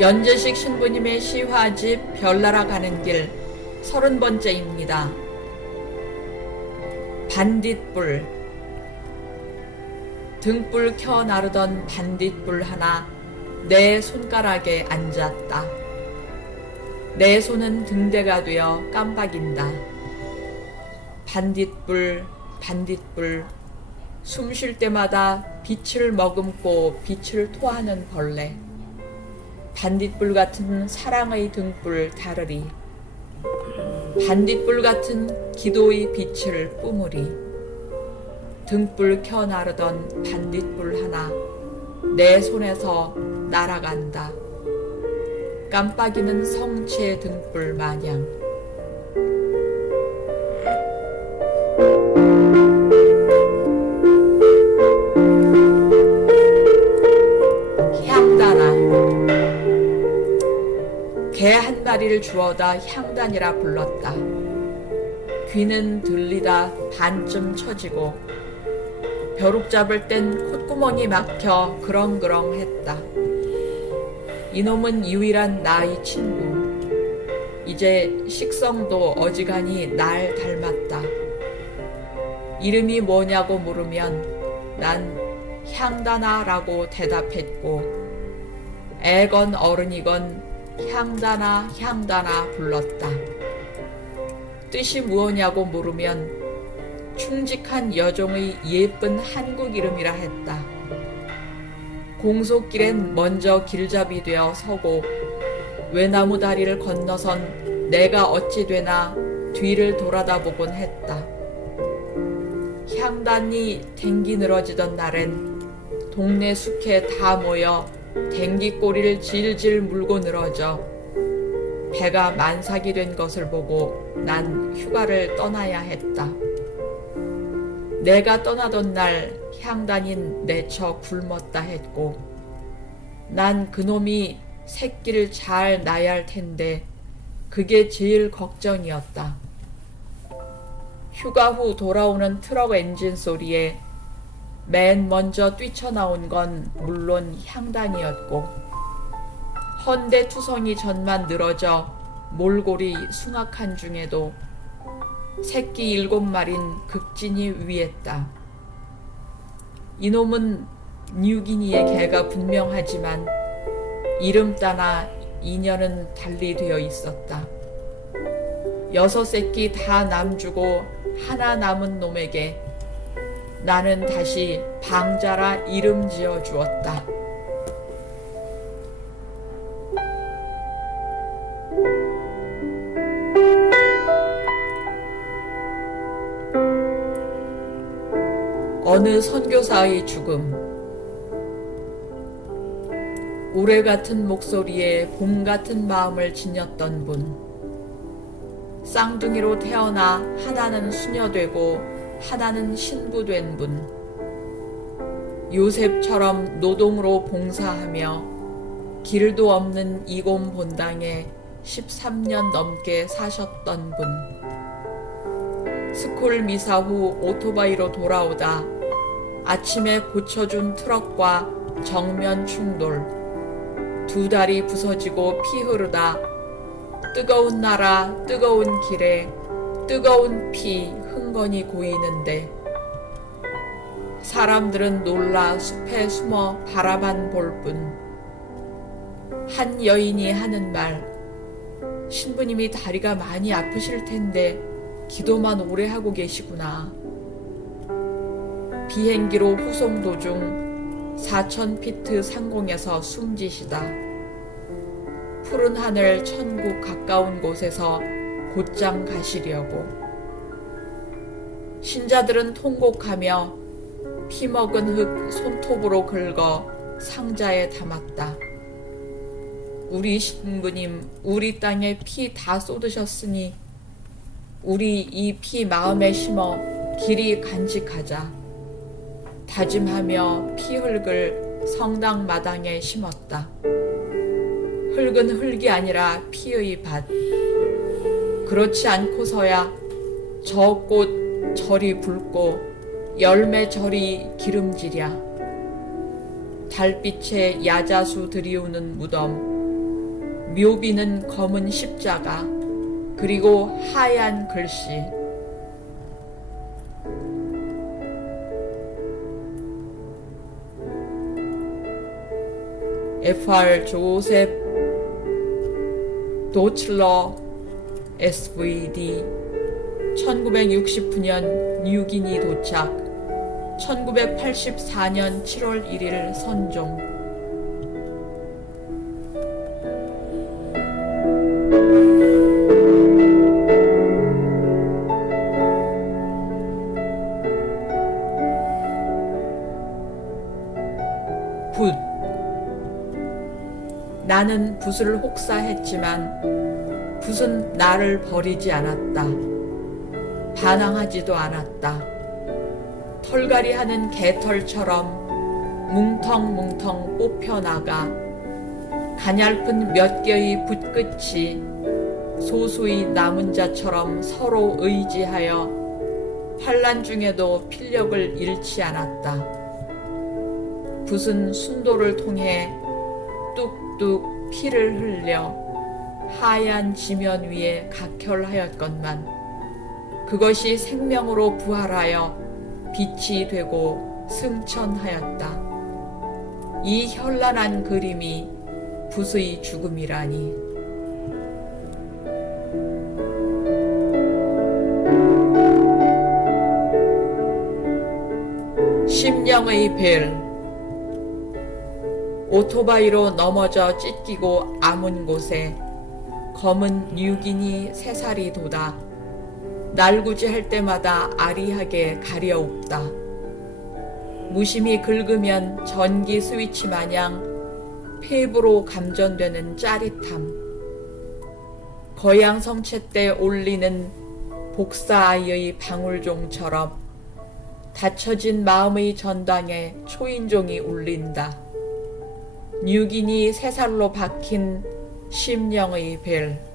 연재식 신부님의 시화집 별나라 가는 길 서른 번째입니다. 반딧불 등불 켜 나르던 반딧불 하나 내 손가락에 앉았다. 내 손은 등대가 되어 깜빡인다. 반딧불, 반딧불, 숨 쉴 때마다 빛을 머금고 빛을 토하는 벌레. 반딧불 같은 사랑의 등불 다르리. 반딧불 같은 기도의 빛을 뿜으리. 등불 켜 나르던 반딧불 하나 내 손에서 날아간다. 깜빡이는 성체 등불 마냥. 개 한 마리를 주워다 향단이라 불렀다. 귀는 들리다 반쯤 처지고 벼룩 잡을 땐 콧구멍이 막혀 그렁그렁 했다. 이놈은 유일한 나의 친구. 이제 식성도 어지간히 날 닮았다. 이름이 뭐냐고 물으면 난 향단아라고 대답했고 애건 어른이건 향단아 향단아 불렀다. 뜻이 무엇냐고 물으면 충직한 여종의 예쁜 한국 이름이라 했다. 공속길엔 먼저 길잡이 되어 서고 외나무 다리를 건너선 내가 어찌 되나 뒤를 돌아다 보곤 했다. 향단이 댕기 늘어지던 날엔 동네 숲에 다 모여 댕기 꼬리를 질질 물고 늘어져 배가 만삭이 된 것을 보고 난 휴가를 떠나야 했다. 내가 떠나던 날 향단인 내처 굶었다 했고 난 그놈이 새끼를 잘 낳아야 할 텐데 그게 제일 걱정이었다. 휴가 후 돌아오는 트럭 엔진 소리에 맨 먼저 뛰쳐나온 건 물론 향단이었고 헌데 투성이 전만 늘어져 몰골이 숭악한 중에도 새끼 일곱 마린 극진히 위했다. 이놈은 뉴기니의 개가 분명하지만 이름 따나 인연은 달리 되어 있었다. 여섯 새끼 다 남주고 하나 남은 놈에게 나는 다시 방자라 이름 지어 주었다. 어느 선교사의 죽음. 우레 같은 목소리에 봄 같은 마음을 지녔던 분. 쌍둥이로 태어나 하나는 수녀되고 하나는 신부된 분. 요셉처럼 노동으로 봉사하며 길도 없는 이곰 본당에 13년 넘게 사셨던 분. 스콜 미사 후 오토바이로 돌아오다 아침에 고쳐준 트럭과 정면 충돌. 두 다리 부서지고 피 흐르다 뜨거운 나라 뜨거운 길에 뜨거운 피 흥건히 고이는데 사람들은 놀라 숲에 숨어 바라만 볼 뿐. 한 여인이 하는 말, 신부님이 다리가 많이 아프실 텐데 기도만 오래 하고 계시구나. 비행기로 후송 도중 4,000피트 상공에서 숨지시다. 푸른 하늘 천국 가까운 곳에서 곧장 가시려고. 신자들은 통곡하며 피 먹은 흙 손톱으로 긁어 상자에 담았다. 우리 신부님, 우리 땅에 피 다 쏟으셨으니 우리 이 피 마음에 심어 길이 간직하자. 다짐하며 피 흙을 성당 마당에 심었다. 흙은 흙이 아니라 피의 밭. 그렇지 않고서야 저꽃 절이 붉고 열매 절이 기름지랴. 달빛에 야자수 들이우는 무덤, 묘비는 검은 십자가 그리고 하얀 글씨 FR 조셉 도틀러 SVD 1969년 뉴기니 도착. 1984년 7월 1일 선종. 붓. 나는 붓을 혹사했지만 붓은 나를 버리지 않았다. 반항하지도 않았다. 털갈이 하는 개털처럼 뭉텅뭉텅 뽑혀나가 가냘픈 몇 개의 붓끝이 소수의 남은 자처럼 서로 의지하여 환란 중에도 필력을 잃지 않았다. 붓은 순도를 통해 뚝뚝 피를 흘려 하얀 지면 위에 각혈하였건만 그것이 생명으로 부활하여 빛이 되고 승천하였다. 이 현란한 그림이 붓의 죽음이라니. 심령의 벨 오토바이로 넘어져 찢기고 아문 곳에 검은 뉴기니 새살이 돋아 날구지 할 때마다 아리하게 가려옵다. 무심히 긁으면 전기 스위치 마냥 폐부로 감전되는 짜릿함. 거양 성체 때 올리는 복사아이의 방울종처럼 닫혀진 마음의 전당에 초인종이 울린다. 뉴기니 새살로 박힌 심령의 벨.